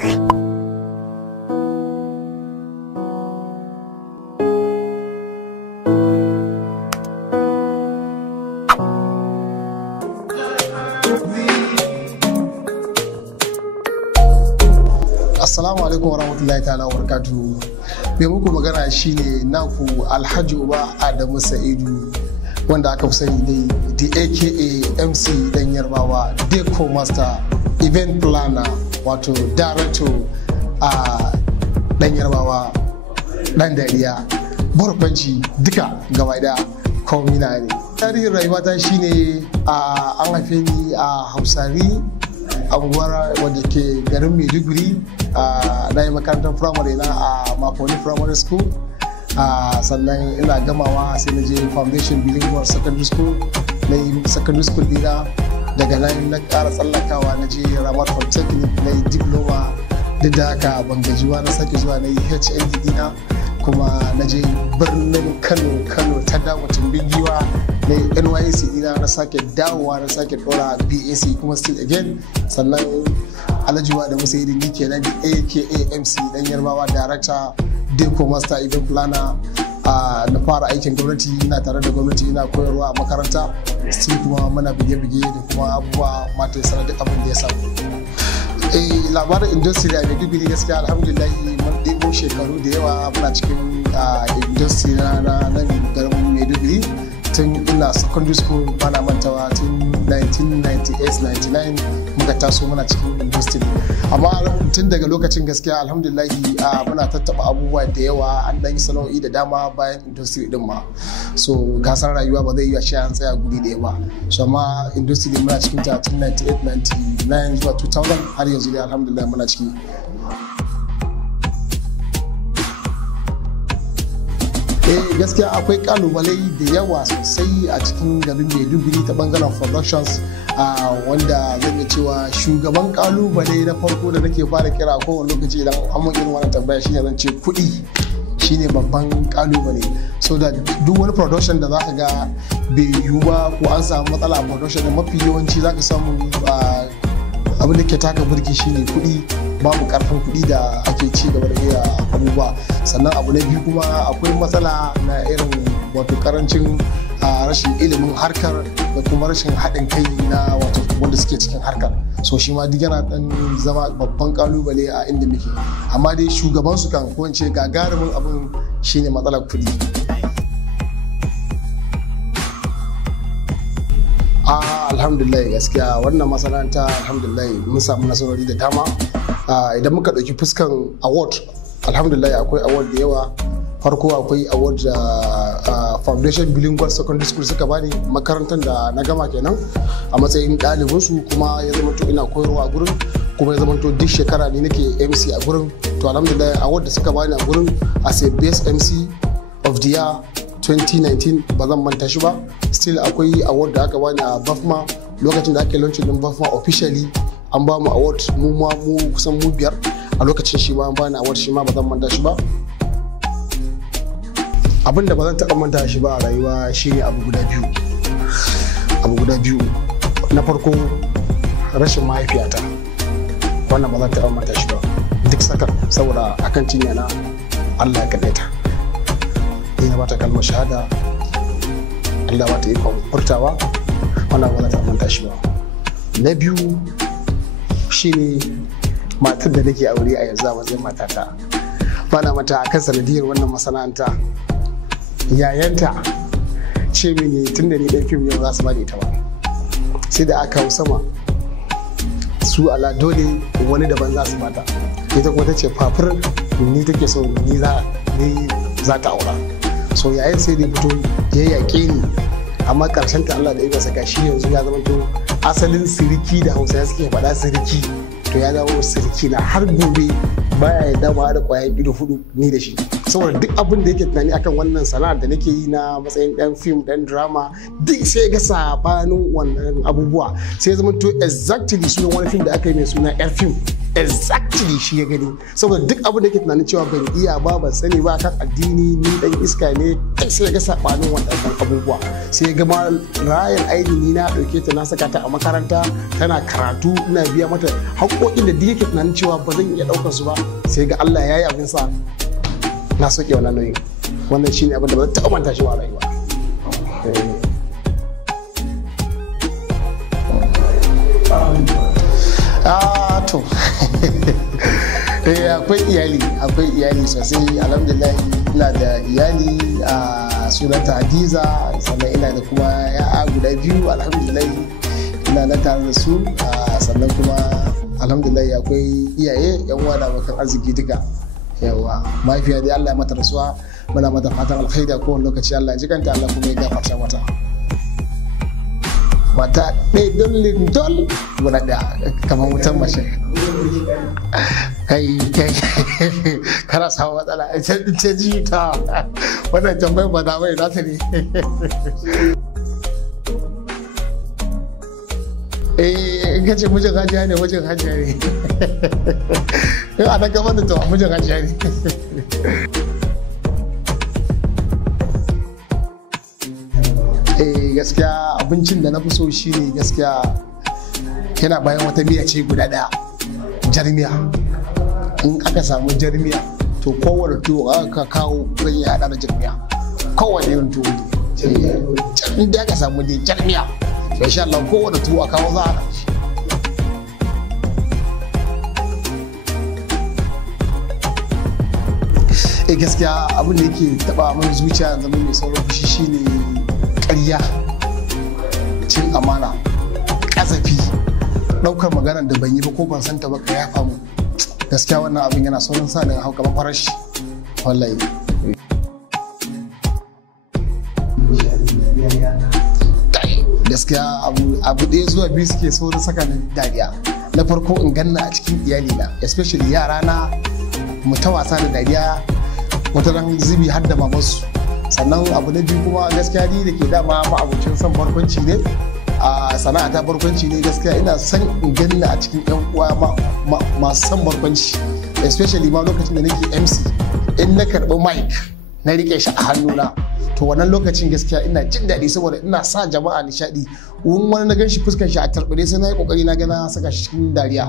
Assalamu alaikum warahmatullahi ta'ala wabarakatuh. Mai muku magana shine naku Alhaji Uba Adamu Sa'idu, wanda aka fi sani da aka MC dan Yarbawa, Deco Master, Event Planner, wato Director a dan Yarbawa, dan dariya, barkwanci duka gaba da komina ne. Tarihin rayuwata shine an haife ni a Hausari, abubuwar wadda ke garin Maiduguri. Na yi makarantar firamare na a Mafoni Primary School, sannan ina gamawa sai na je Foundation Bilingual Secondary School, na yi secondary school dina. Daga nan na ƙara tsallakawa na je Ramat Polytechnic, na yi diploma. Duk da haka ban gajiwa, na sake zuwa na yi HND dina, kuma na je birnin Kano ta dawacin Bingiwa, na yi NYSC dina, na sake dawowa na sake ɗora BAC kuma still again. Sannan Alhaji Uba Adamu Sa'idu ni kenan da aka MC dan Yarbawa, Director, Deco Master, Event Planner. Na fara aikin gwamnati, ina tare da gwamnati, ina koyarwa a makaranta, still kuma muna bige-bige da kuma abubuwa mata sanar da abin da ya samu. Labarin industry a Maiduguri gaskiya alhamdulillah mun ɗebo shekaru da yawa muna cikin industry na nan garin Maiduguri. Tun ina secondary school bana mantawa, tun 1998-99 muka taso muna cikin industry. Amma tun daga lokacin gaskiya alhamdulillah muna tattaba abubuwa da yawa, an dan yi sana'o'i da dama bayan industry din ma. So gasar rayuwa ba zai yi a shi an tsaya guri da yawa. So amma industry muna cikin ta tun 98-99 zuwa 2000 har yanzu dai alhamdulillah muna ciki. Gaskiya akwai kalubalai da yawa sosai a cikin garin Maiduguri ta bangaren productions, wanda zan iya cewa shugaban kalubale na farko da nake fara kira kowane lokaci idan an mun irin wannan tambaya shine zan ce kuɗi shine babban kalubale. So da duk wani production da zaka ga bai yiwu ba ko an samu matsala a production da mafi yawanci zaka samu abin da ke taka burki shine kuɗi. Babu karfin kuɗi da ake ci gaba da iya abubuwa. Sannan abu na biyu kuma akwai matsala na irin wato karancin rashin ilimin harkar da kuma rashin haɗin kai na wato wanda suke cikin harkar. So shi ma duk yana ɗan zama babban kalubale a inda muke. Amma dai shugaban su kan ko in ce gagarumin abin shine matsalar kuɗi. Alhamdulillah gaskiya wannan masana'anta alhamdulillah mun samu nasarori da dama. Idan muka ɗauki fuskan award, alhamdulillah akwai award da yawa. Farko akwai award da Foundation Bilingual Secondary School suka bani, makarantar da na gama kenan a matsayin ɗalibinsu, kuma ya zama to ina koyarwa a gurin, kuma ya zama to duk shekara ne nake MC a gurin. To alhamdulillah award da suka bani a gurin as a best MC of the year 2019 ba zan manta shi ba. Still akwai award da aka bani a BAFMA lokacin da ake launching din BAFMA officially. An ba mu award mu kusan mu biyar a lokacin, shi ma an bani award, shi ma ba zan manta shi ba. Abin da ba zan taɓa manta shi ba a rayuwa shine abu guda biyu. Na farko rashin mahaifiyata, wannan ba zan taɓa manta shi ba duk sakar, saboda akan cinya na Allah ya kalle ta, ina bata kalmar shahada, Allah ba ta ikon furtawa, wannan ba zan taɓa manta shi ba. Na biyu shine matar da nake aure a yanzu a matsayin matata. Bana mata akan sanadiyar wannan masana'anta, yayanta ce mini tun da ni dan fim yau za su bani ta ba, sai da aka hau sama su ala dole wani daban za su bata, ita kuma ta ce fafur ni take so ni za ta aura. So yayin sai da fito ya yaƙe ni, amma karshen ta Allah da ya saka shi yanzu ya zama to asalin siriki da Hausawa suke faɗa siriki, to ya dawo siriki na har gobe baya yadda ma da ƙwayan ido hudu ni da shi, saboda duk abin da yake tunani akan wannan sana'ar da nake yi na matsayin dan film dan drama duk sai ga sabanin wannan abubuwa, sai zama to exactly sunan wani film da aka yi mai suna yar film exactly shi ya gani, saboda duk abin da ke tunanin cewa ban iya ba, ban sani ba kan addini, ni dan iska ne, sai ya ga sabanin waɗannan abubuwa. Sai ya ga ma rayan aini ni na ɗauke ta na saka ta a makaranta tana karatu, ina biya mata haƙoƙin da duk yake tunanin cewa ba zan iya ɗaukar su ba, sai ga Allah ya yi abin sa na soke wannan nauyin. Wannan shine abin da ba zan taɓa manta shi ba rayuwa. To akwai iyali sosai, alhamdulillah ina da iyali sunanta Hadiza, sannan ina da kuma ya'a guda biyu, alhamdulillah ina na tare da su, sannan kuma alhamdulillah akwai iyaye yan uwa da abokan arziki duka. Yawa mahaifiya dai Allah ya mata rasuwa, muna mata fatan alkhairi a kowane lokaci, Allah ya jikanta, Allah kuma ya gafarta mata. Mata ɗaya dol guda ɗaya kamar wutan mashin. Kai kana samu matsala ce ji ta wannan tambayar ba da bai nata ne. In ka ce mijin hajiya ne, mijin hajiya ne. A nan gaban da tawa mijin hajiya ne. Gaskiya abincin da na fi so shine gaskiya yana bayan wata miya ce guda ɗaya, jarmiya. In aka samu jarmiya to kowane tuwo aka kawo zan yi hada da jarmiya, kowane yin tuwo in da aka samu dai jarmiya to insha Allah kowane tuwo a kawo za a hada shi. Gaskiya abin da yake taba min zuciya zama mai sauran fushi shine ƙarya, cin amana, ƙazafi, ɗaukar maganar da ban yi ba ko ban santa ba ka yafa mu. Gaskiya wannan abin yana saurin sa ni hau kamar farashi wallahi. Gaskiya abu ɗaya zuwa biyu suke saurin saka ni dariya. Na farko in ganna a cikin iyalina, especially yara na mu ta wasa da dariya, wata ran zubi har da mamansu. Sannan abu na biyu kuma gaskiya ni da ke dama ma'abucin son barkwanci ne, a sana'ata barkwanci ne, gaskiya ina son in ganna a cikin yan uwa masu son barkwanci, especially ma lokacin da nake MC, in na karɓi mic na rike shi a hannuna, to wannan lokacin gaskiya ina jin daɗi saboda ina sa jama'a nishaɗi. Wani na gan shi fuskar shi a tarɓare sai na yi ƙoƙari na gana saka shi cikin dariya.